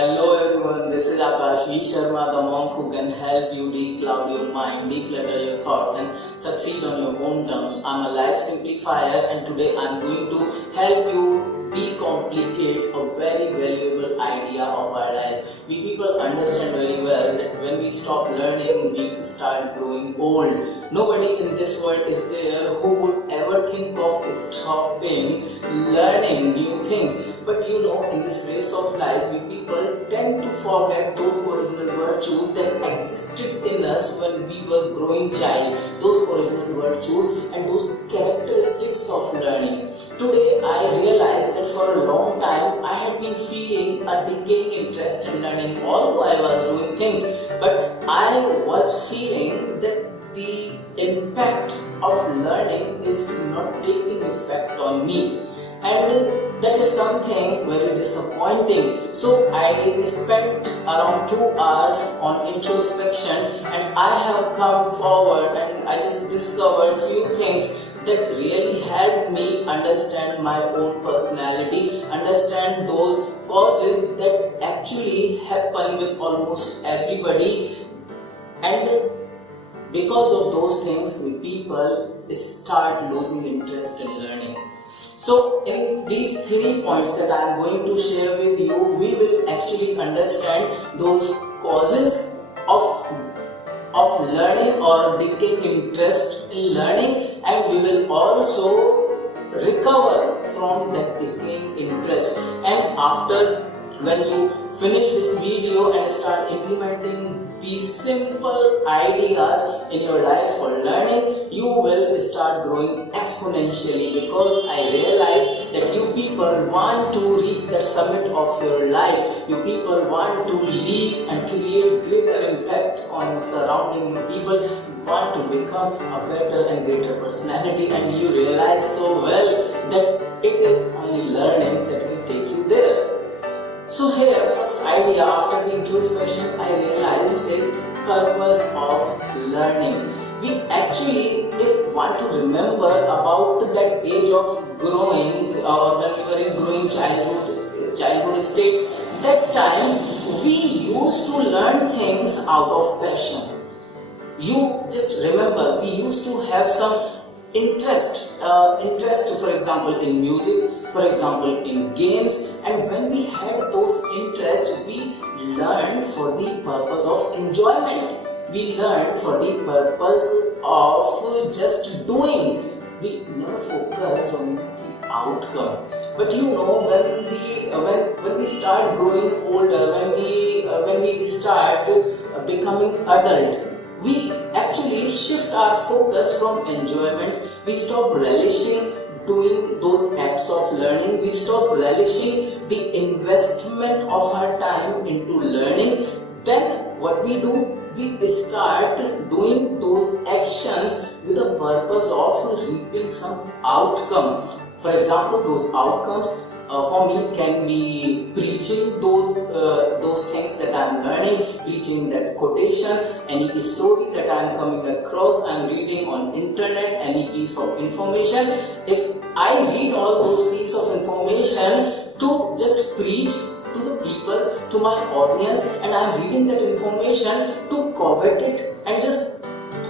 Hello everyone, this is Akash V. Sharma, the monk who can help you decloud your mind, declutter your thoughts and succeed on your own terms. I'm a life simplifier and today I'm going to help you decomplicate a very valuable idea of our life. We people understand very well that when we stop learning, we start growing old. Nobody in this world is there who would ever think of stopping learning new things. But you know, in this race of life, we people tend to forget those original virtues that existed in us when we were growing child, those original virtues and those characteristics of learning. Today, I realized that for a long time, I had been feeling a decaying interest in learning, although I was doing things, but I was feeling that the impact of learning is not taking effect on me. And that is something very disappointing. So I spent around 2 hours on introspection and I have come forward and I just discovered few things that really helped me understand my own personality, understand those causes that actually happen with almost everybody. And because of those things, people start losing interest in learning. So in these 3 points that I am going to share with you, we will actually understand those causes of learning or decaying interest in learning, and we will also recover from that decaying interest. And after, when you finish this video and start implementing these simple ideas in your life for learning, you will start growing exponentially, because I realize that you people want to reach the summit of your life. You people want to live and create greater impact on your surrounding. You people want to become a better and greater personality, and you realize so well that it is only learning that can take you there. So here, first idea after the introspection I realized is purpose of learning. We actually, if want to remember about that age of growing, or when we were in growing childhood state, that time we used to learn things out of passion. You just remember, we used to have some interest, for example in music, for example in games, and when we had those interests, we learned for the purpose of enjoyment. We learned for the purpose of just doing. We never focus on the outcome. But you know, when we start growing older, when we start becoming adult, we actually shift our focus from enjoyment. We stop relishing doing those acts of learning. We stop relishing the investment of our time into learning. Then what we do? We start doing those actions with the purpose of reaping some outcome. For example, those outcomes for me can be preaching those things that I am learning, preaching that quotation, any story that I am coming across, I am reading on internet, any piece of information. If I read all those pieces of information to just preach to the people, to my audience, and I am reading that information to covet it and just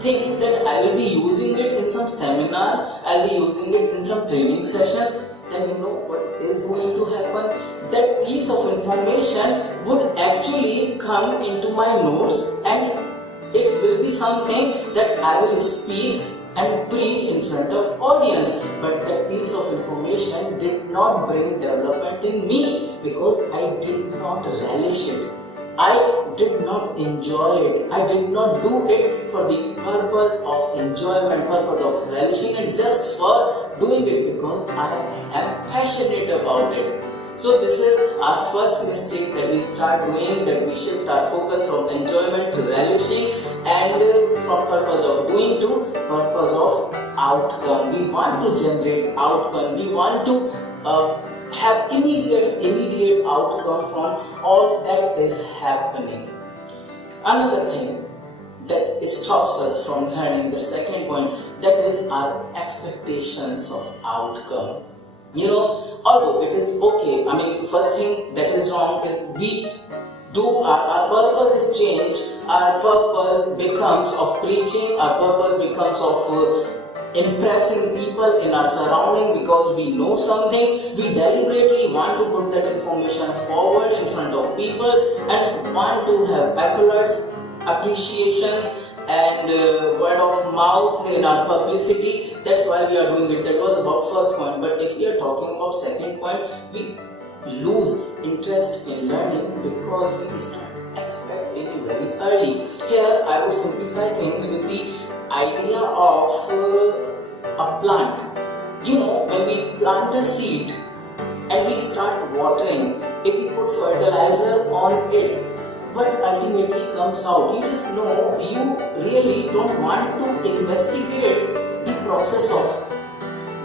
think that I will be using it in some seminar, I will be using it in some training session, then you know what is going to happen? That piece of information would actually come into my notes, and it will be something that I will speak and preach in front of audience. But that piece of information did not bring development in me, because I did not relish it. I did not enjoy it. I did not do it for the purpose of enjoyment, purpose of relishing, and just for doing it because I am passionate about it. So this is our first mistake that we start doing, that we shift our focus from enjoyment to relishing, and from purpose of doing to purpose of outcome. We want to generate outcome. We want to have immediate outcome from all that is happening. Another thing that stops us from learning, the second point, that is our expectations of outcome. Although it is okay, first thing that is wrong is we do our purpose is changed, our purpose becomes of preaching, our purpose becomes of impressing people in our surrounding because we know something, we deliberately want to put that information forward in front of people and want to have accolades, appreciations and word of mouth in our publicity. That's why we are doing it. That was about first point. But if we are talking about second point, we lose interest in learning because we start expecting very early. Here I would simplify things with the idea of a plant. When we plant a seed and we start watering, if we put fertilizer on it, what ultimately comes out? You just know you really don't want to investigate the process of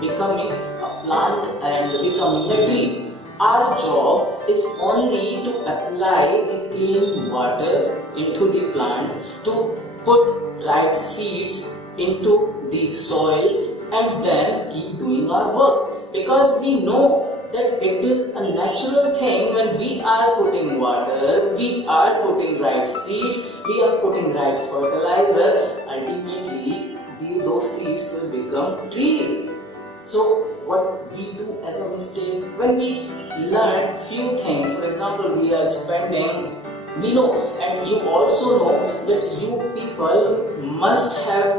becoming a plant and becoming a tree. Our job is only to apply the clean water into the plant, to put right seeds into the soil and then keep doing our work, because we know that it is a natural thing. When we are putting water, we are putting right seeds, we are putting right fertilizer, ultimately those seeds will become trees. So what we do as a mistake, when we learn few things, for example, we are spending, we know, and you also know that you people must have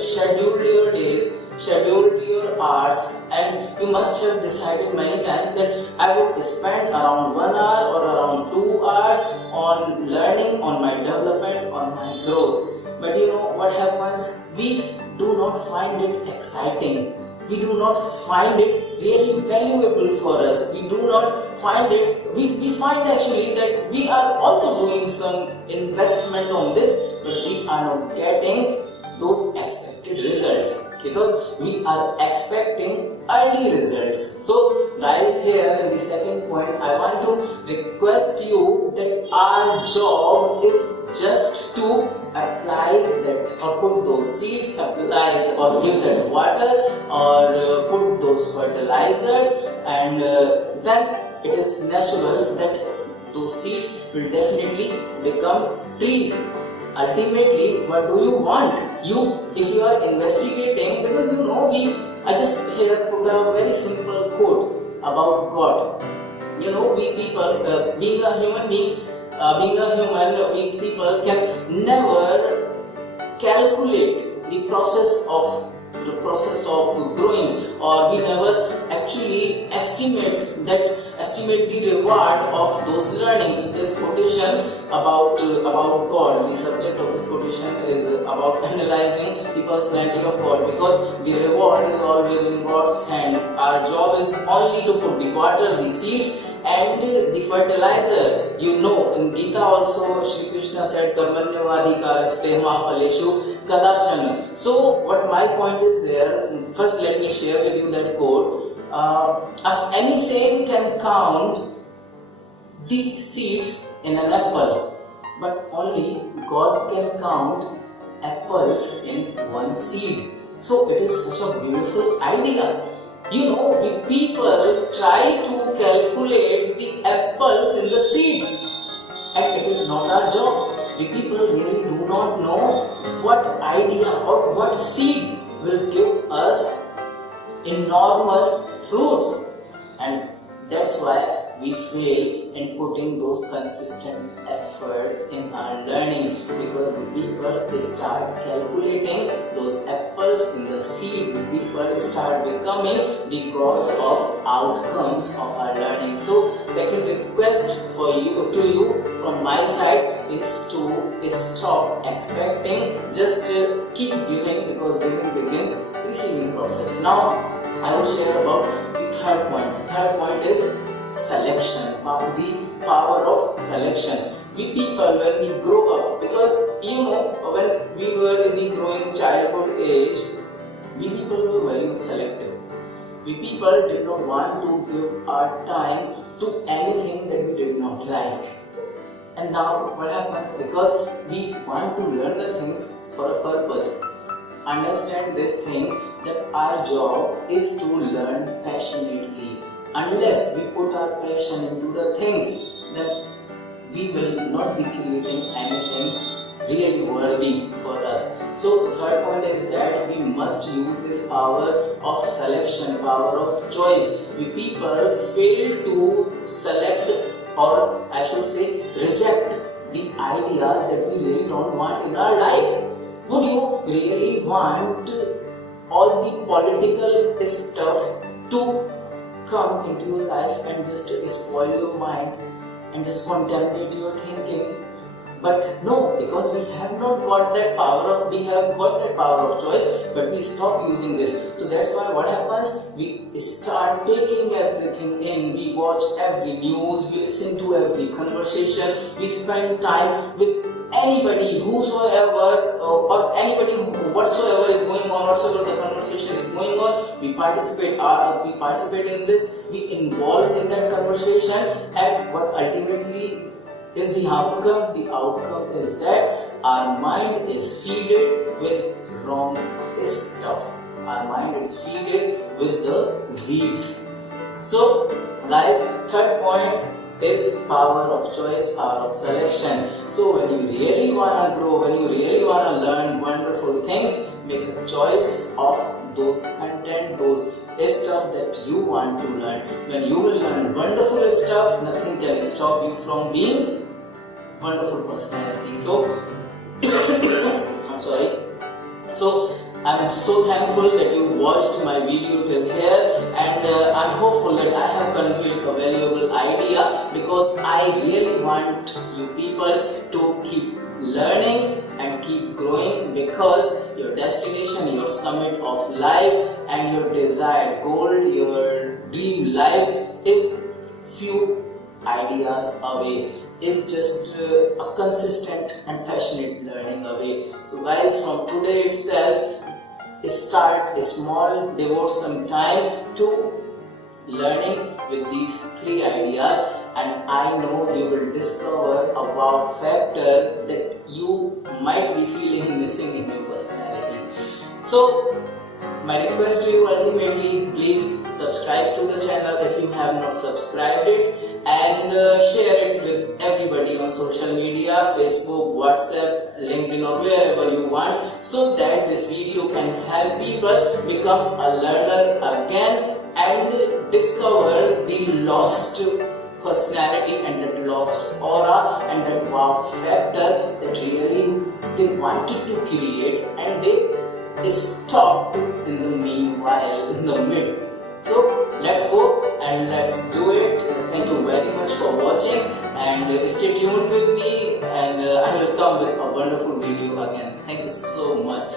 scheduled your days, scheduled your hours, and you must have decided many times that I would spend around 1 hour or around 2 hours on learning, on my development, on my growth. But what happens? We do not find it exciting. We do not find it really valuable for us. We do not find it, we find actually that we are also doing some investment on this, but we are not getting those expected results because we are expecting early results. So guys, here in the second point, I want to request you that our job is just to apply that or put those seeds, apply or give that water or put those fertilizers, and then it is natural that those seeds will definitely become trees. Ultimately, what do you want? If you are investigating, because I just here put a very simple quote about God. We people, being a human being, we people can never calculate the process of growing, or we never actually estimate the reward of those learnings. This quotation about God, the subject of this quotation is about analyzing the personality of God, because the reward is always in God's hand. Our job is only to put the water, the seeds and the fertilizer. In Gita also Shri Krishna said karmanyavadhikaraste ma phaleshu kadachana. So what my point is there, first let me share with you that quote. As any saint can count the seeds in an apple, but only God can count apples in one seed. So it is such a beautiful idea. We people try to calculate the apples in the seeds, and it is not our job. We people really do not know what idea or what seed will give us enormous fruits, and that's why we fail in putting those consistent efforts in our learning, because people start calculating those apples in the seed. People start becoming the god of outcomes of our learning. So second request to you from my side is to stop expecting, just keep giving, because giving begins receiving process. Now I will share about the third point. Third point is selection, the power of selection. We people, when we grow up, because when we were in the growing childhood age, we people were very selective. We people did not want to give our time to anything that we did not like. And now what happens? Because we want to learn the things for a purpose. Understand this thing, that our job is to learn passionately. Unless we put our passion into the things, then we will not be creating anything really worthy for us. So the third point is that we must use this power of selection, power of choice. We people fail to select, or I should say reject, the ideas that we really don't want in our life. Would you really want all the political stuff to come into your life and just spoil your mind and just contaminate your thinking? But no, because we have not got that power we have got that power of choice, but we stop using this. So that's why what happens, we start taking everything in, we watch every news, we listen to every conversation, we spend time with anybody whosoever or anybody whatsoever is going on, whatsoever the conversation is going on, we participate in this, we involve in that conversation, and what ultimately is the outcome? The outcome is that our mind is filled with wrong stuff. Our mind is filled with the weeds. So guys, third point is power of choice, power of selection. So when you really wanna grow, when you really wanna learn wonderful things, make a choice of those content, those stuff that you want to learn. When you will learn wonderful stuff, nothing can stop you from being wonderful personality. So I'm so thankful that you watched my video till here, and I'm hopeful that I have conveyed a valuable idea, because I really want you people to keep learning and keep growing, because your destination, your summit of life and your desired goal, your dream life is few ideas away, is just a consistent and passionate learning away. So guys, from today itself, start small, devote some time to learning with these 3 ideas, and I know you will discover a wow factor that you might be feeling missing in your personality. So my request to you ultimately, please subscribe to the channel if you have not subscribed it, and share it with everybody on social media, Facebook, WhatsApp, LinkedIn, or wherever you want, so that this video can help people become a learner again and discover the lost personality and that lost aura and that wow factor that really they wanted to create and they stopped in the meanwhile, in the mid. So let's go and let's do it. Thank you very much for watching, and stay tuned with me, and I will come with a wonderful video again. Thank you so much.